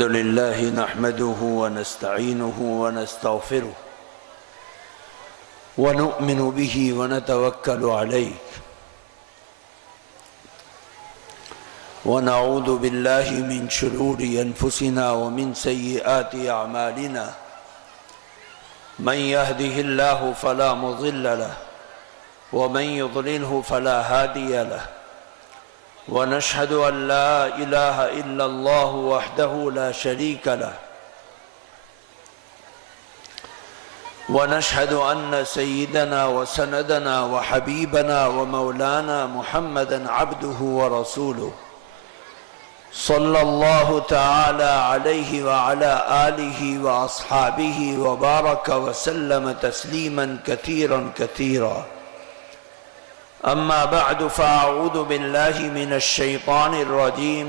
الحمد لله نحمده ونستعينه ونستغفره ونؤمن به ونتوكل عليه ونعوذ بالله من شرور أنفسنا ومن سيئات أعمالنا من يهده الله فلا مضل له ومن يضلله فلا هادي له ونشهد أن لا إله إلا الله وحده لا شريك له ونشهد أن سيدنا وسندنا وحبيبنا ومولانا محمدا عبده ورسوله صلى الله تعالى عليه وعلى آله وأصحابه وبارك وسلم تسليما كثيرا كثيرا. أما بعد فأعوذ بالله من الشيطان الرجيم.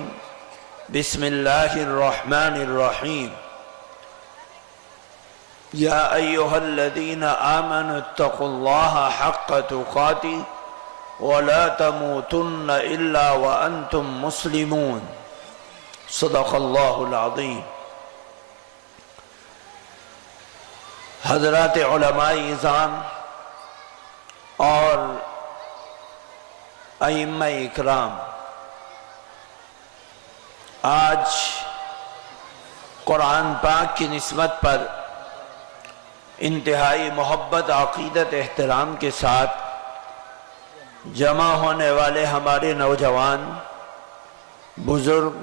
بسم الله الرحمن الرحيم. يا أيها الذين آمنوا اتقوا الله حق تقاته ولا تموتن إلا وأنتم مسلمون. صدق الله العظيم. حضرات علماء اعظام اور ائمہ اکرام، آج قرآن پاک کی نسبت پر انتہائی محبت، عقیدت، احترام کے ساتھ جمع ہونے والے ہمارے نوجوان، بزرگ،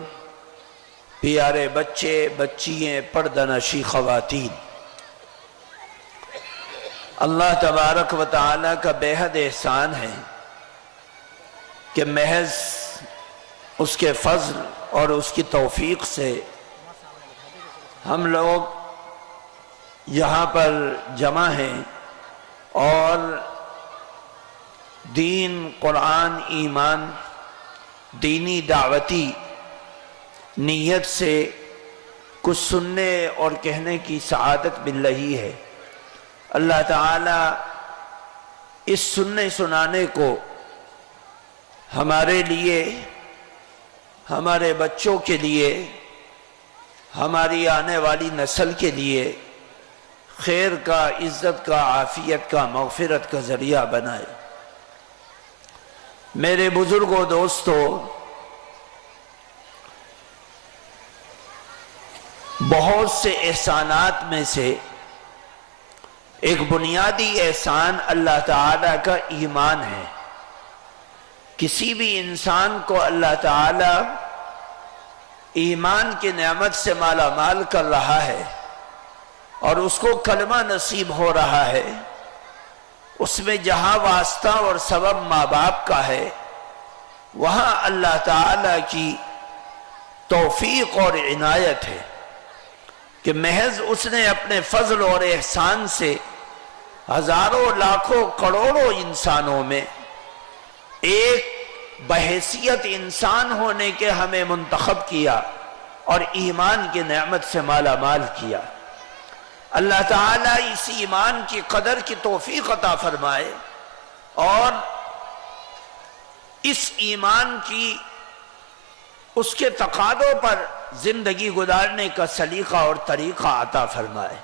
پیارے بچے، بچیاں، پردہ نشی خواتین، اللہ تبارک و تعالیٰ کا بے حد احسان ہے کہ محض اس کے فضل اور اس کی توفیق سے ہم لوگ یہاں پر جمع ہیں اور دین، قرآن، ایمان، دینی دعوتی نیت سے کچھ سننے اور کہنے کی سعادت مل رہی ہے. اللہ تعالیٰ اس سننے سنانے کو ہمارے لیے، ہمارے بچوں کے لیے، ہماری آنے والی نسل کے لیے خیر کا، عزت کا، عافیت کا، مغفرت کا ذریعہ بنائے. میرے بزرگوں، دوستو، بہت سے احسانات میں سے ایک بنیادی احسان اللہ تعالیٰ کا ایمان ہے. کسی بھی انسان کو اللہ تعالیٰ ایمان کی نعمت سے مالا مال کر رہا ہے اور اس کو کلمہ نصیب ہو رہا ہے، اس میں جہاں واسطہ اور سبب ماں باپ کا ہے، وہاں اللہ تعالیٰ کی توفیق اور عنایت ہے کہ محض اس نے اپنے فضل اور احسان سے ہزاروں، لاکھوں، کروڑوں انسانوں میں ایک بحیثیت انسان ہونے کے ہمیں منتخب کیا اور ایمان کی نعمت سے مالا مال کیا. اللہ تعالیٰ اس ایمان کی قدر کی توفیق عطا فرمائے اور اس ایمان کی، اس کے تقاضوں پر زندگی گزارنے کا سلیقہ اور طریقہ عطا فرمائے.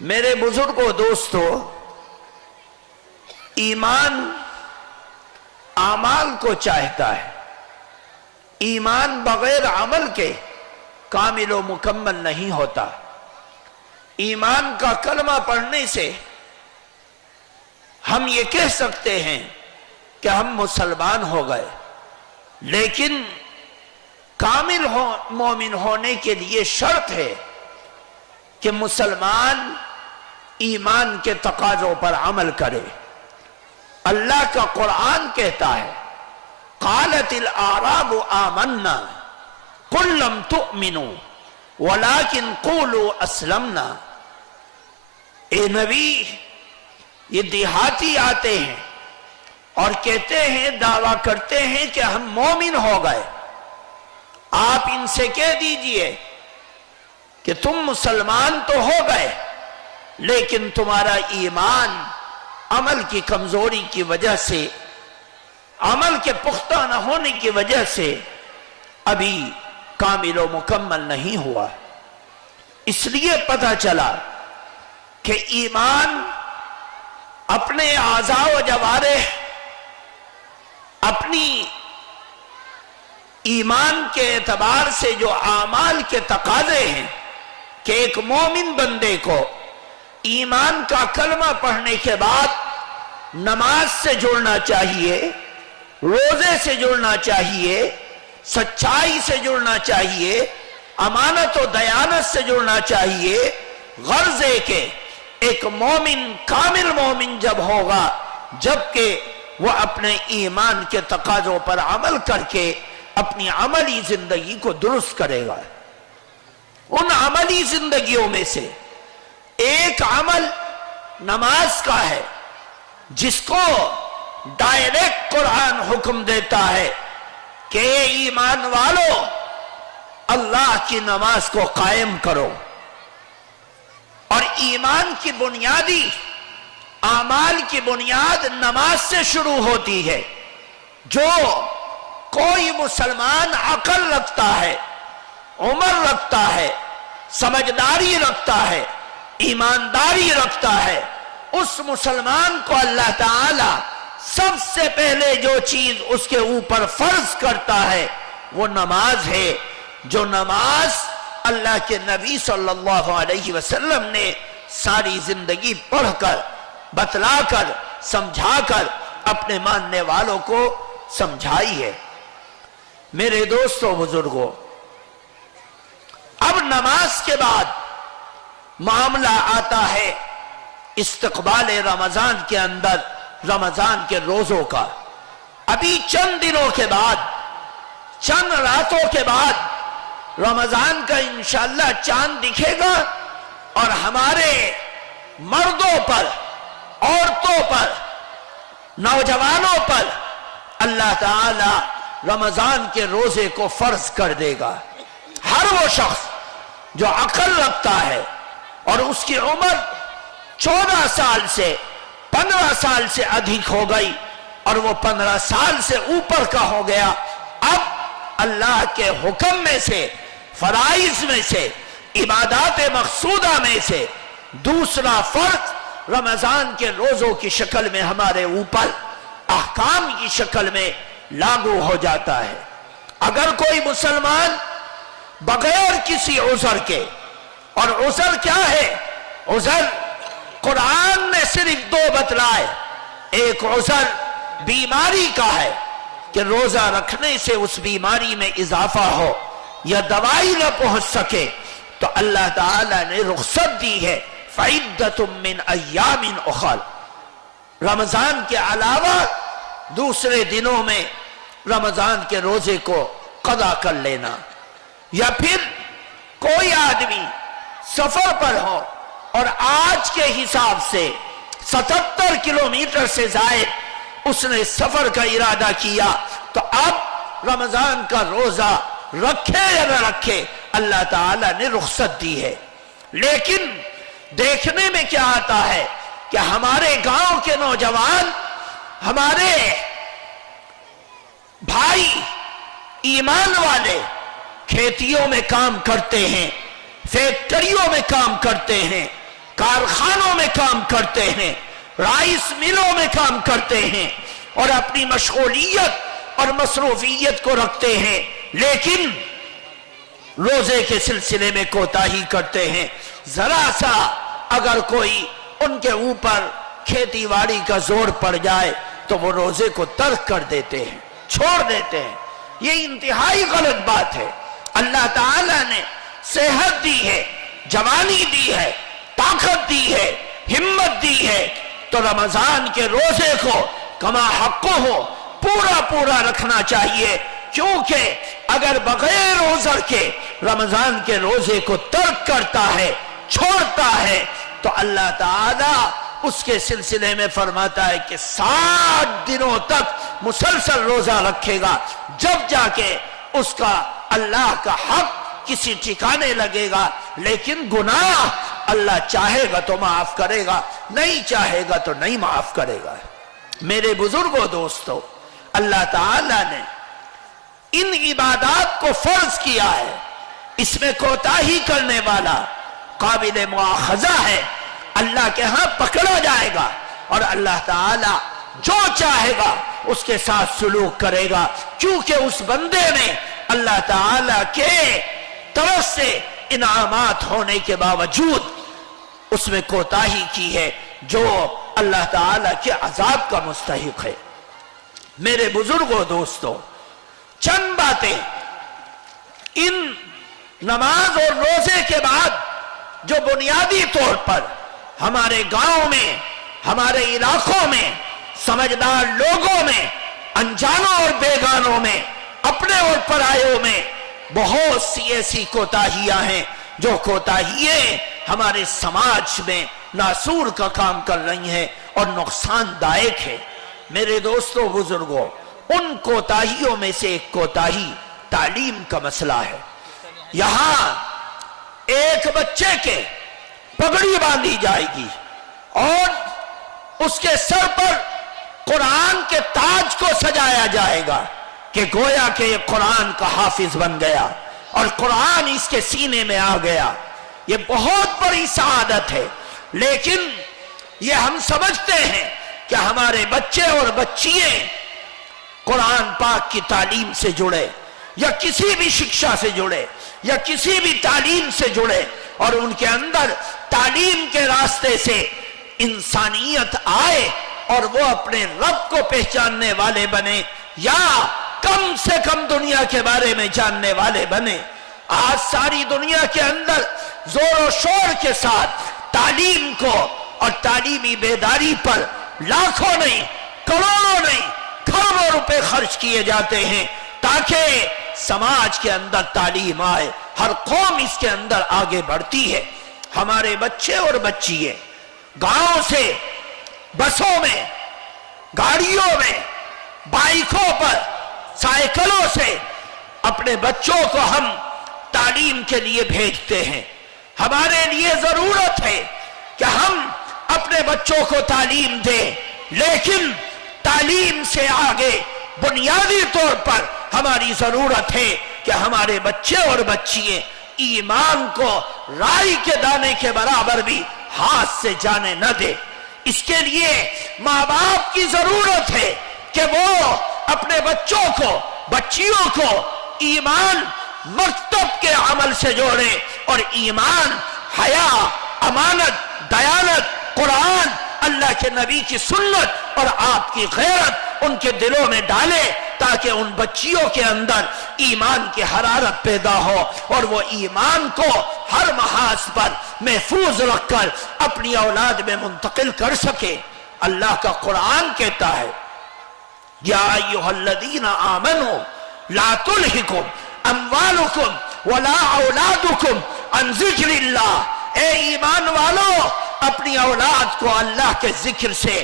میرے بزرگوں، دوستو، ایمان اعمال کو چاہتا ہے. ایمان بغیر عمل کے کامل و مکمل نہیں ہوتا. ایمان کا کلمہ پڑھنے سے ہم یہ کہہ سکتے ہیں کہ ہم مسلمان ہو گئے، لیکن کامل مومن ہونے کے لیے شرط ہے کہ مسلمان ایمان کے تقاضوں پر عمل کرے. اللہ کا قرآن کہتا ہے، قالت الاعراب آمنا قل لم تؤمنوا ولكن قولوا اسلمنا. اے نبی، یہ دیہاتی آتے ہیں اور کہتے ہیں، دعویٰ کرتے ہیں کہ ہم مومن ہو گئے. آپ ان سے کہہ دیجئے کہ تم مسلمان تو ہو گئے، لیکن تمہارا ایمان عمل کی کمزوری کی وجہ سے، عمل کے پختہ نہ ہونے کی وجہ سے ابھی कामिल व मुकम्मल नहीं हुआ। इसलिए पता चला कि ईमान अपने आज़ा व जवारिह, अपनी ईमान के एतबार से जो आमाल के तकाज़े हैं कि एक मोमिन बंदे को ईमान का कलमा पढ़ने के बाद नमाज से जुड़ना चाहिए, रोजे से जुड़ना चाहिए, सच्चाई से जुड़ना चाहिए, अमानत और दयानत से जुड़ना चाहिए। गर्ज है कि एक मोमिन कामिल मोमिन जब होगा जबकि वह अपने ईमान के तकाज़ों पर अमल करके अपनी अमली जिंदगी को दुरुस्त करेगा। उन अमली जिंदगियों में से एक अमल नमाज का है, जिसको डायरेक्ट कुरान हुक्म देता है कि ईमान वालों अल्लाह की नमाज को कायम करो। और ईमान की बुनियादी आमाल की बुनियाद नमाज से शुरू होती है। जो कोई मुसलमान अकल रखता है, उम्र रखता है, समझदारी रखता है, ईमानदारी रखता है, उस मुसलमान को अल्लाह ताला सबसे पहले जो चीज उसके ऊपर फर्ज करता है वो नमाज है। जो नमाज अल्लाह के नबी सल्लल्लाहु अलैहि वसल्लम ने सारी जिंदगी पढ़कर, बतलाकर, समझाकर अपने मानने वालों को समझाई है। मेरे दोस्तों बुजुर्गों, अब नमाज के बाद मामला आता है इस्तकबाल रमजान के अंदर रमजान के रोजों का। अभी चंद दिनों के बाद, चंद रातों के बाद रमजान का इंशाअल्लाह चांद दिखेगा और हमारे मर्दों पर, औरतों पर, नौजवानों पर अल्लाह ताला रमजान के रोजे को फर्ज कर देगा। हर वो शख्स जो अकल रखता है और उसकी उम्र 14 साल से 15 साल से अधिक हो गई और वो 15 साल से ऊपर का हो गया, अब अल्लाह के हुक्म में से, फराइज में से, इबादत मकसूदा में से दूसरा फर्ज रमजान के रोजों की शक्ल में हमारे ऊपर अहकाम की शक्ल में लागू हो जाता है। अगर कोई मुसलमान बगैर किसी उज़र के, और उज़र क्या है? उज़र कुरान ने सिर्फ दो बतलाए। एक उज़र बीमारी का है कि रोजा रखने से उस बीमारी में इजाफा हो या दवाई न पहुंच सके तो अल्लाह ताला ने रुख्सत दी है, फ़इद्दतुम मिन अय्यामिन उखर। रमजान के अलावा दूसरे दिनों में रमजान के रोजे को कदा कर लेना। या फिर कोई आदमी सफर पर हो और आज के हिसाब से 77 किलोमीटर से जायद उसने सफर का इरादा किया तो अब रमजान का रोजा रखे या न रखे अल्लाह ताला ने रुख्सत दी है। लेकिन देखने में क्या आता है कि हमारे गांव के नौजवान, हमारे भाई ईमान वाले खेतियों में काम करते हैं, फैक्ट्रियों में काम करते हैं, कारखानों में काम करते हैं, राइस मिलों में काम करते हैं और अपनी मशगूलियत और मसरूफियत को रखते हैं, लेकिन रोजे के सिलसिले में कोताही करते हैं। जरा सा अगर कोई उनके ऊपर खेती बाड़ी का जोर पड़ जाए तो वो रोजे को तर्क कर देते हैं, छोड़ देते हैं। ये इंतहाई गलत बात है। अल्लाह ताला ने सेहत दी है, जवानी दी है, ताकत दी है, हिम्मत दी है, तो रमजान के रोजे को कमा हक़्क़ो हो पूरा पूरा रखना चाहिए। क्योंकि अगर बगैर उज़र के रमजान के रोजे को तर्क करता है, छोड़ता है, तो अल्लाह ताला उसके सिलसिले में फरमाता है कि 60 दिनों तक मुसलसल रोजा रखेगा, जब जाके उसका अल्लाह का हक किसी ठिकाने लगेगा। लेकिन गुनाह अल्लाह चाहेगा तो माफ करेगा, नहीं चाहेगा तो नहीं माफ करेगा। मेरे बुजुर्गों, दोस्तों, अल्लाह ताला ने इन इबादत को फर्ज किया है, इसमें कोताही करने वाला काबिल मुआखजा है, अल्लाह के यहां पकड़ा जाएगा और अल्लाह ताला जो चाहेगा उसके साथ सुलूक करेगा, क्योंकि उस बंदे ने अल्लाह ताला के तरफ से इनामात होने के बावजूद उसमें कोताही की है, जो अल्लाह ताला के अजाब का मुस्तहिक है। मेरे बुजुर्गों, दोस्तों, चंद बातें इन नमाज और रोजे के बाद जो बुनियादी तौर पर हमारे गांव में, हमारे इलाकों में, समझदार लोगों में, अनजानों और बेगानों में, अपने और परायों में बहुत सी ऐसी कोताहियां हैं जो कोताहियां हमारे समाज में नासूर का काम कर रही हैं और नुकसानदायक है। मेरे दोस्तों, बुजुर्गों, उन कोताहियों में से एक कोताही तालीम का मसला है। यहां एक बच्चे के पगड़ी बांधी जाएगी और उसके सर पर कुरान के ताज को सजाया जाएगा कि गोया कि ये कुरान का हाफिज बन गया और कुरान इसके सीने में आ गया। ये बहुत बड़ी सआदत है, लेकिन ये हम समझते हैं कि हमारे बच्चे और बच्चियां कुरान पाक की तालीम से जुड़े या किसी भी शिक्षा से जुड़े या किसी भी तालीम से जुड़े और उनके अंदर तालीम के रास्ते से इंसानियत आए और वो अपने रब को पहचानने वाले बने या कम से कम दुनिया के बारे में जानने वाले बने। आज सारी दुनिया के अंदर जोर शोर के साथ तालीम को और तालीमी बेदारी पर लाखों नहीं, करोड़ों नहीं, खरबों रुपए खर्च किए जाते हैं ताकि समाज के अंदर तालीम आए, हर कौम इसके अंदर आगे बढ़ती है। हमारे बच्चे और बच्चियां गांव से बसों में, गाड़ियों में, बाइकों पर, साइकिलों से अपने बच्चों को हम तालीम के लिए भेजते हैं। हमारे लिए जरूरत है कि हम अपने बच्चों को तालीम दें, लेकिन तालीम से आगे बुनियादी तौर पर हमारी जरूरत है कि हमारे बच्चे और बच्चियां ईमान को राई के दाने के बराबर भी हाथ से जाने न दे। इसके लिए माँ बाप की जरूरत है कि वो अपने बच्चों को, बच्चियों को ईमान मकतब के अमल से जोड़े और ईमान, हया, अमानत, दयानत, कुरान, अल्लाह के नबी की सुन्नत और आपकी गैरत उनके दिलों में डाले ताकि उन बच्चियों के अंदर ईमान की हरारत पैदा हो और वो ईमान को हर महाज पर महफूज रखकर अपनी औलाद में मुंतकिल कर सके। अल्लाह का कुरान कहता है, या अय्युहल्लज़ीना आमनू ला तुल्हिकुम अम्वालुकुम वला औलादुकुम अन ज़िक्रिल्लाह। ए ईमान वालों, अपनी औलाद को अल्लाह के जिक्र से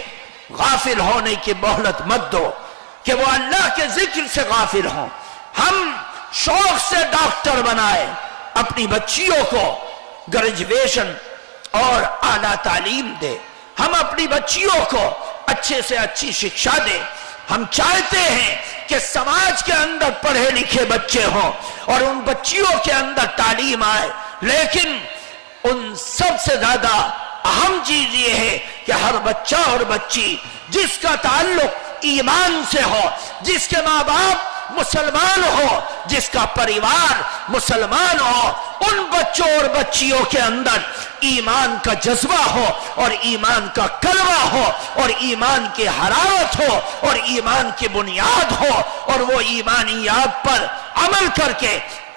गाफिल होने की मोहलत मत दो कि वो अल्लाह के जिक्र से गाफिल हों। हम शौक से डॉक्टर बनाए, अपनी बच्चियों को ग्रेजुएशन और आला तालीम दे, हम अपनी बच्चियों को अच्छे से अच्छी शिक्षा दे। हम चाहते हैं कि समाज के अंदर पढ़े लिखे बच्चे हों और उन बच्चियों के अंदर तालीम आए, लेकिन उन सबसे ज्यादा अहम चीज ये है कि हर बच्चा और बच्ची जिसका ताल्लुक ईमान से हो, जिसके माँ बाप मुसलमान हो, जिसका परिवार मुसलमान हो, उन बच्चों और बच्चियों के अंदर ईमान का जज्बा हो और ईमान का कलवा हो और ईमान की हरारत हो और ईमान की बुनियाद हो और वो ईमानियात पर अमल करके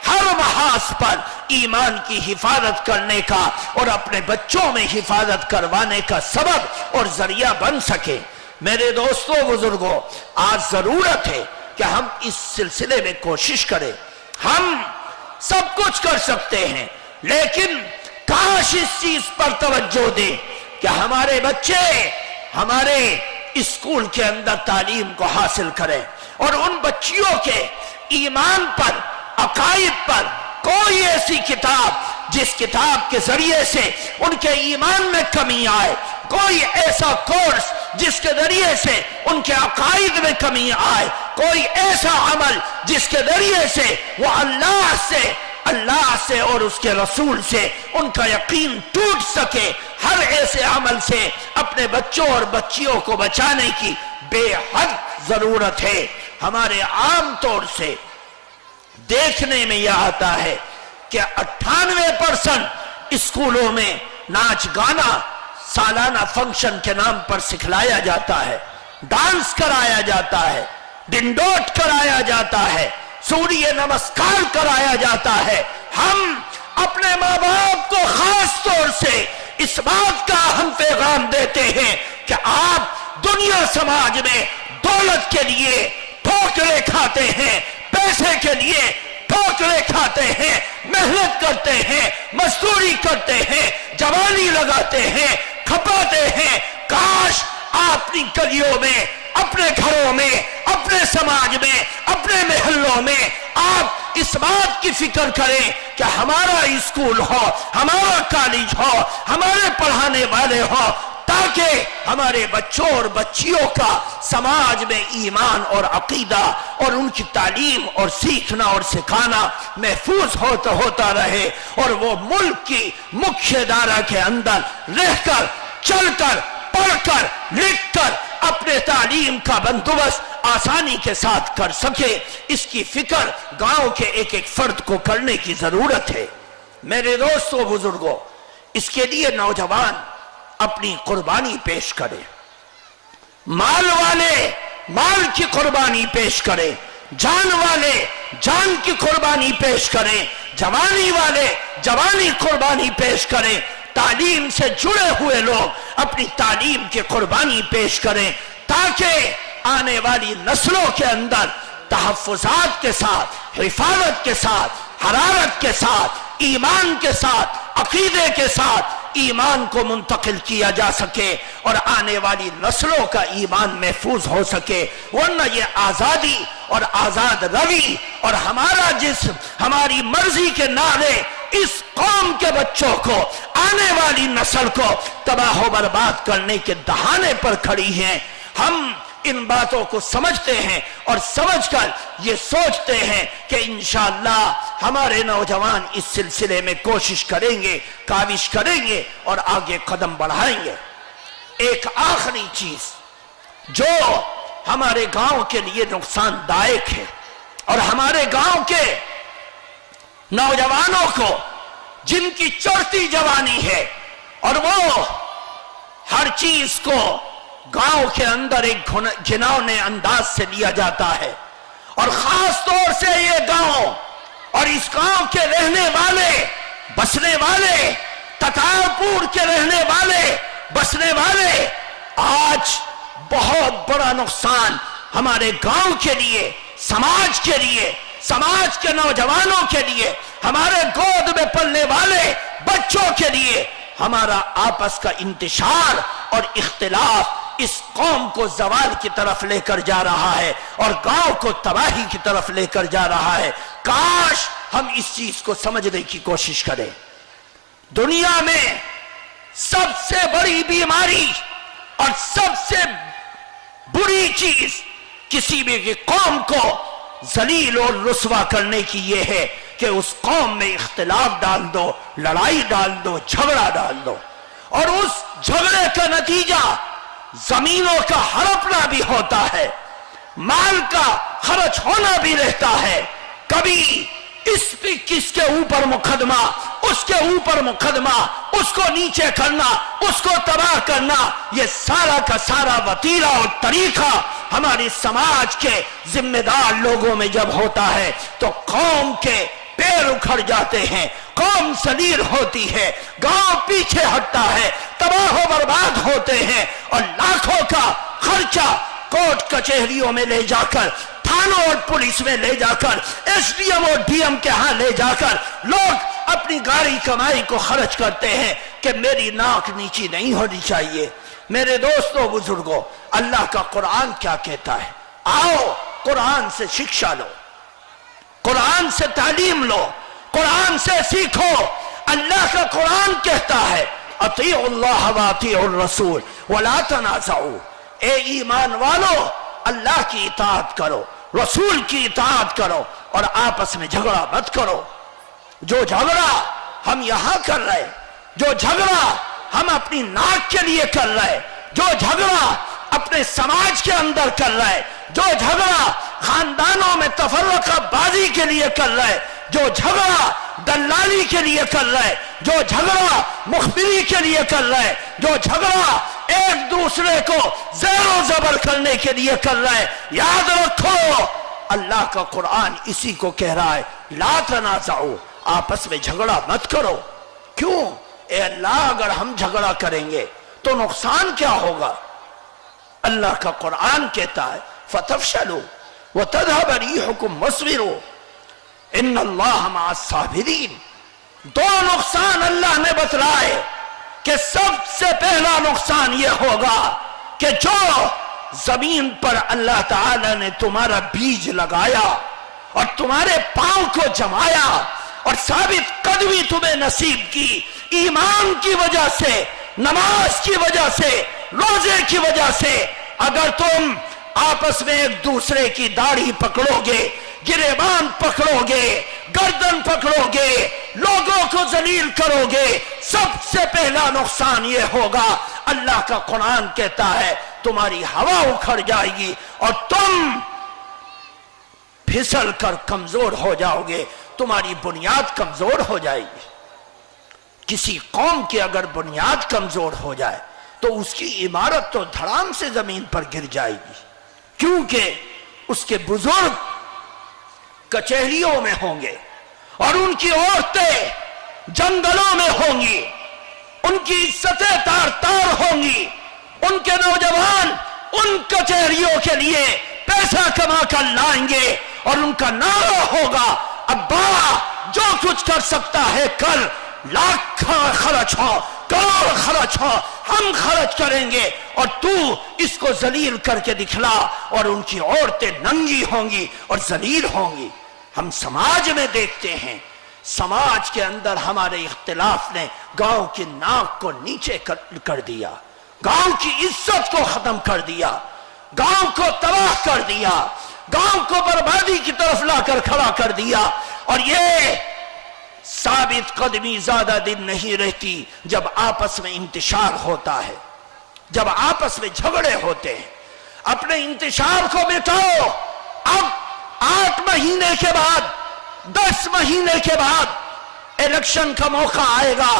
हर महाज पर ईमान की हिफाजत करने का और अपने बच्चों में हिफाजत करवाने का सबब और जरिया बन सके। मेरे दोस्तों, बुजुर्गों, आज जरूरत है कि हम इस सिलसिले में कोशिश करें। हम सब कुछ कर सकते हैं, लेकिन काश इस चीज पर तवज्जो दें कि हमारे बच्चे हमारे स्कूल के अंदर तालीम को हासिल करें और उन बच्चियों के ईमान पर, अकायद पर कोई ऐसी किताब जिस किताब के जरिए से उनके ईमान में कमी आए, कोई ऐसा कोर्स जिसके जरिए से उनके अकायद में कमी आए, کوئی ایسا عمل جس کے ذریعے سے وہ اللہ سے اور اس کے رسول سے ان کا یقین ٹوٹ سکے، ہر ایسے عمل سے اپنے بچوں اور بچیوں کو بچانے کی بے حد ضرورت ہے۔ ہمارے عام طور سے دیکھنے میں یہ آتا ہے کہ 98% اسکولوں میں ناچ گانا سالانہ فنکشن کے نام پر سکھلایا جاتا ہے، ڈانس کرایا جاتا ہے، ڈنڈوت کرایا جاتا ہے، سوریہ نمسکار کرایا جاتا ہے۔ ہم اپنے ماں باپ کو خاص طور سے اس بات کا ہم پیغام دیتے ہیں کہ آپ دنیا سماج میں دولت کے لیے ٹھوکریں کھاتے ہیں، پیسے کے لیے ٹھوکریں کھاتے ہیں، محنت کرتے ہیں، مزدوری کرتے ہیں، جوانی لگاتے ہیں، کھپاتے ہیں۔ کاش اپنی گلیوں میں، اپنے گھروں میں، اپنے سماج میں، اپنے محلوں میں آپ اس بات کی فکر کریں کہ ہمارا اسکول ہو، ہمارا کالج ہو، ہمارے پڑھانے والے ہو، تاکہ ہمارے بچوں اور بچیوں کا سماج میں ایمان اور عقیدہ اور ان کی تعلیم اور سیکھنا اور سکھانا محفوظ ہوتا رہے، اور وہ ملک کی مکھیہ دھارا کے اندر رہ کر، چل کر، پڑھ کر، لکھ کر اپنے تعلیم کا بندوبست آسانی کے ساتھ کر سکے۔ اس کی فکر گاؤں کے ایک ایک فرد کو کرنے کی ضرورت ہے۔ میرے دوستو، بزرگوں، اس کے لیے نوجوان اپنی قربانی پیش کرے، مال والے مال کی قربانی پیش کرے، جان والے جان کی قربانی پیش کریں، جوانی والے جوانی قربانی پیش کریں، تعلیم سے جڑے ہوئے لوگ اپنی تعلیم کی قربانی پیش کریں، تاکہ آنے والی نسلوں کے اندر تحفظات کے ساتھ، حفاظت کے ساتھ، حرارت کے ساتھ، ایمان کے ساتھ، عقیدے کے ساتھ ایمان کو منتقل کیا جا سکے اور آنے والی نسلوں کا ایمان محفوظ ہو سکے۔ ورنہ یہ آزادی اور آزاد روی اور ہمارا جسم، ہماری مرضی کے نعرے اس قوم کے بچوں کو، آنے والی نسل کو تباہ و برباد کرنے کے دہانے پر کھڑی ہیں۔ ہم ان باتوں کو سمجھتے ہیں اور سمجھ کر یہ سوچتے ہیں کہ انشاءاللہ ہمارے نوجوان اس سلسلے میں کوشش کریں گے، کاوش کریں گے اور آگے قدم بڑھائیں گے۔ ایک آخری چیز جو ہمارے گاؤں کے لیے نقصان دائق ہے اور ہمارے گاؤں کے نوجوانوں کو جن کی چڑھتی جوانی ہے اور وہ ہر چیز کو گاؤں کے اندر ایک گھناؤنے انداز سے لیا جاتا ہے، اور خاص طور سے یہ گاؤں اور اس گاؤں کے رہنے والے، بسنے والے، تتارپور کے رہنے والے، بسنے والے، آج بہت بڑا نقصان ہمارے گاؤں کے لیے، سماج کے لیے، سماج کے نوجوانوں کے لیے، ہمارے گود میں پلنے والے بچوں کے لیے، ہمارا آپس کا انتشار اور اختلاف اس قوم کو زوال کی طرف لے کر جا رہا ہے اور گاؤں کو تباہی کی طرف لے کر جا رہا ہے۔ کاش ہم اس چیز کو سمجھنے کی کوشش کریں۔ دنیا میں سب سے بڑی بیماری اور سب سے بری چیز کسی بھی قوم کو ذلیل اور رسوا کرنے کی یہ ہے کہ اس قوم میں اختلاف ڈال دو، لڑائی ڈال دو، جھگڑا ڈال دو، اور اس جھگڑے کا نتیجہ زمینوں کا ہڑپنا بھی ہوتا ہے، مال کا خرچ ہونا بھی رہتا ہے، کبھی کس کے اوپر مقدمہ، اس کے اوپر مقدمہ، اس کو نیچے کرنا، اس کو تباہ کرنا، یہ سارا کا سارا وتیرہ اور طریقہ ہماری سماج کے ذمہ دار لوگوں میں جب ہوتا ہے تو قوم کے پیر اکھڑ جاتے ہیں، قوم ذلیل ہوتی ہے، گاؤں پیچھے ہٹتا ہے، تباہ و برباد ہوتے ہیں، اور لاکھوں کا خرچہ کورٹ کچہریوں میں لے جا کر، تھانوں اور پولیس میں لے جا کر، ایس ڈی ایم اور ڈی ایم کے ہاں لے جا کر لوگ اپنی گاڑی کمائی کو خرچ کرتے ہیں کہ میری ناک نیچی نہیں ہونی چاہیے۔ میرے دوستو، بزرگوں، اللہ کا قرآن کیا کہتا ہے؟ آؤ قرآن سے شکشا لو، قرآن سے تعلیم لو، قرآن سے سیکھو۔ اللہ کا قرآن کہتا ہے اطیعوا اللہ و اطیعوا الرسول ولا تنازعوا، اے ایمان والو اللہ کی اطاعت کرو रसूल की इताअत करो और आपस में झगड़ा मत करो। जो झगड़ा हम यहां कर रहे, जो झगड़ा हम अपनी नाक के लिए कर रहे, जो झगड़ा अपने समाज के अंदर कर रहे, जो झगड़ा खानदानों में तफर्रकाबाजी के लिए कर रहे, जो झगड़ा दलाली के लिए कर रहे, जो झगड़ा मुखबिरी के लिए कर रहे, जो झगड़ा एक दूसरे को ज़ेरो ज़बर करने के लिए कर रहे, याद रखो अल्लाह का कुरान इसी को कह रहा है, ला तनाज़ाओ, आपस में झगड़ा मत करो। क्यों? ए अल्लाह, अगर हम झगड़ा करेंगे तो नुकसान क्या होगा? अल्लाह का कुरान कहता है फतफशलू व तज़हब रिहुकुम वस्बिरू इन्नल्लाह मअस-साबिरीन। दो नुकसान अल्लाह ने बतलाए कि सबसे पहला नुकसान यह होगा कि जो जमीन पर अल्लाह ताला ने तुम्हारा बीज लगाया और तुम्हारे पांव को जमाया और साबित कदमी तुम्हें नसीब की, ईमान की वजह से, नमाज की वजह से, रोजे की वजह से, अगर तुम आपस में एक दूसरे की दाढ़ी पकड़ोगे, गिरेबान पकड़ोगे, गर्दन पकड़ोगे, लोगों को जलील करोगे, सबसे पहला नुकसान यह होगा, अल्लाह का कुरान कहता है तुम्हारी हवा उखड़ जाएगी और तुम फिसल कर कमजोर हो जाओगे, तुम्हारी बुनियाद कमजोर हो जाएगी। किसी कौम की अगर बुनियाद कमजोर हो जाए तो उसकी इमारत तो धड़ाम से जमीन पर गिर जाएगी, क्योंकि उसके बुजुर्ग कचहरियों में होंगे और उनकी औरतें जंगलों में होंगी, उनकी इज्जतें तार तार होंगी, उनके नौजवान उन कचहरियों के लिए पैसा कमा कर लाएंगे और उनका नारा होगा अब्बा जो कुछ कर सकता है कर, लाख खर्च हो, करोड़ खर्च हो, हम खर्च करेंगे और तू इसको जलील करके दिखला। और उनकी औरतें नंगी होंगी और जलील होंगी। हम समाज में देखते हैं, समाज के अंदर हमारे इख्तिलाफ ने गांव की नाक को नीचे कर दिया, गांव की इज्जत को खत्म कर दिया, गांव को तबाह कर दिया, गांव को बर्बादी की तरफ लाकर खड़ा कर दिया। और ये साबित कदमी ज्यादा दिन नहीं रहती जब आपस में इंतशार होता है, जब आपस में झगड़े होते हैं। अपने इंतशार को मिटाओ। अब 8 महीने के बाद, 10 महीने के बाद इलेक्शन का मौका आएगा,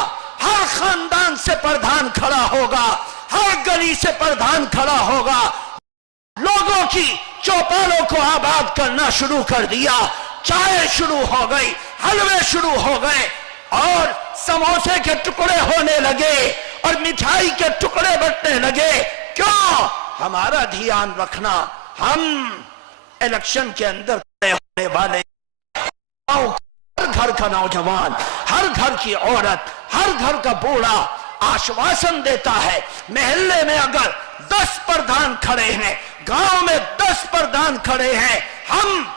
हर खानदान से प्रधान खड़ा होगा, हर गली से प्रधान खड़ा होगा। लोगों की चौपालों को आबाद करना शुरू कर दिया, चाय शुरू हो गई, हलवे शुरू हो गए और समोसे के टुकड़े होने लगे और मिठाई के टुकड़े बंटने लगे। क्यों? हमारा ध्यान रखना, हम इलेक्शन के अंदर खड़े होने वाले, हर घर का नौजवान, हर घर की औरत, हर घर का बूढ़ा आश्वासन देता है। महल्ले में अगर 10 प्रधान खड़े हैं, गांव में 10 प्रधान खड़े हैं, हम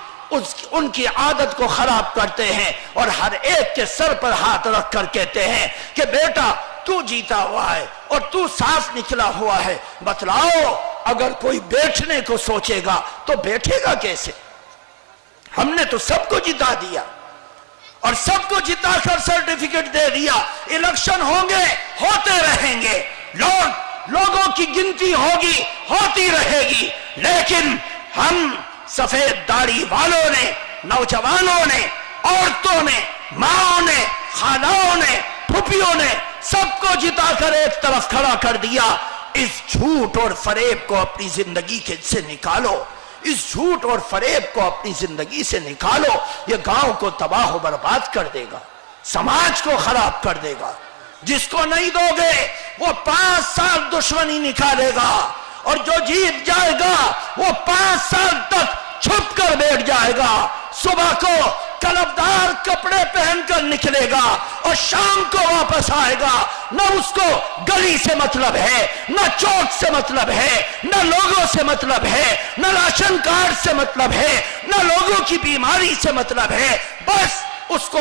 उनकी आदत को खराब करते हैं और हर एक के सर पर हाथ रख कर कहते हैं कि बेटा तू जीता हुआ है और तू साफ निकला हुआ है, बतलाओ अगर कोई बैठने को सोचेगा तो बैठेगा कैसे? हमने तो सबको जिता दिया और सबको जिताकर सर्टिफिकेट दे दिया। इलेक्शन होंगे, होते रहेंगे, लोगों की गिनती होगी, होती रहेगी, लेकिन हम सफेद दाढ़ी वालों ने, नौजवानों ने, औरतों ने, माओ ने, खालाओं ने, फुफियों ने सबको जिताकर एक तरफ खड़ा कर दिया। इस झूठ और फरेब को अपनी जिंदगी के से निकालो, इस झूठ और फरेब को अपनी जिंदगी से निकालो। ये गांव को तबाह और बर्बाद कर देगा, समाज को खराब कर देगा। जिसको नहीं दोगे वो 5 साल दुश्मनी निकालेगा और जो जीत जाएगा वो 5 साल तक छुप कर बैठ जाएगा। सुबह को कलबदार कपड़े पहनकर निकलेगा और शाम को वापस आएगा। न उसको गली से मतलब है, न चौक से मतलब है, न लोगों से मतलब है, न राशन कार्ड से मतलब है, न लोगों की बीमारी से मतलब है। बस उसको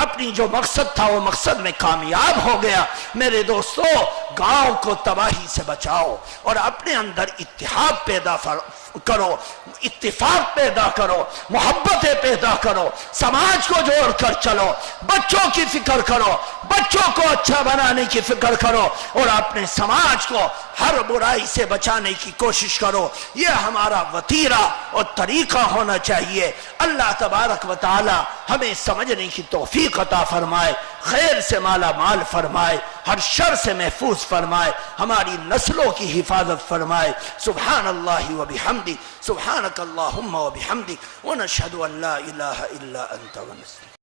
अपनी जो मकसद था वो मकसद में कामयाब हो गया। मेरे दोस्तों, गांव को तबाही से बचाओ और अपने अंदर इत्तेहाद पैदा کرو، اتفاق پیدا کرو، محبتیں پیدا کرو، سماج کو جوڑ کر چلو، بچوں کی فکر کرو، بچوں کو اچھا بنانے کی فکر کرو، اور اپنے سماج کو ہر برائی سے بچانے کی کوشش کرو۔ یہ ہمارا وتیرہ اور طریقہ ہونا چاہیے۔ اللہ تبارک و تعالی ہمیں سمجھنے کی توفیق عطا فرمائے، خیر سے مالا مال فرمائے، ہر شر سے محفوظ فرمائے، ہماری نسلوں کی حفاظت فرمائے۔ سبحان اللہ و بحمدہ، سبحانک اللہم و بحمدک، ونشہد ان لا الہ الا انت ونستغفرک۔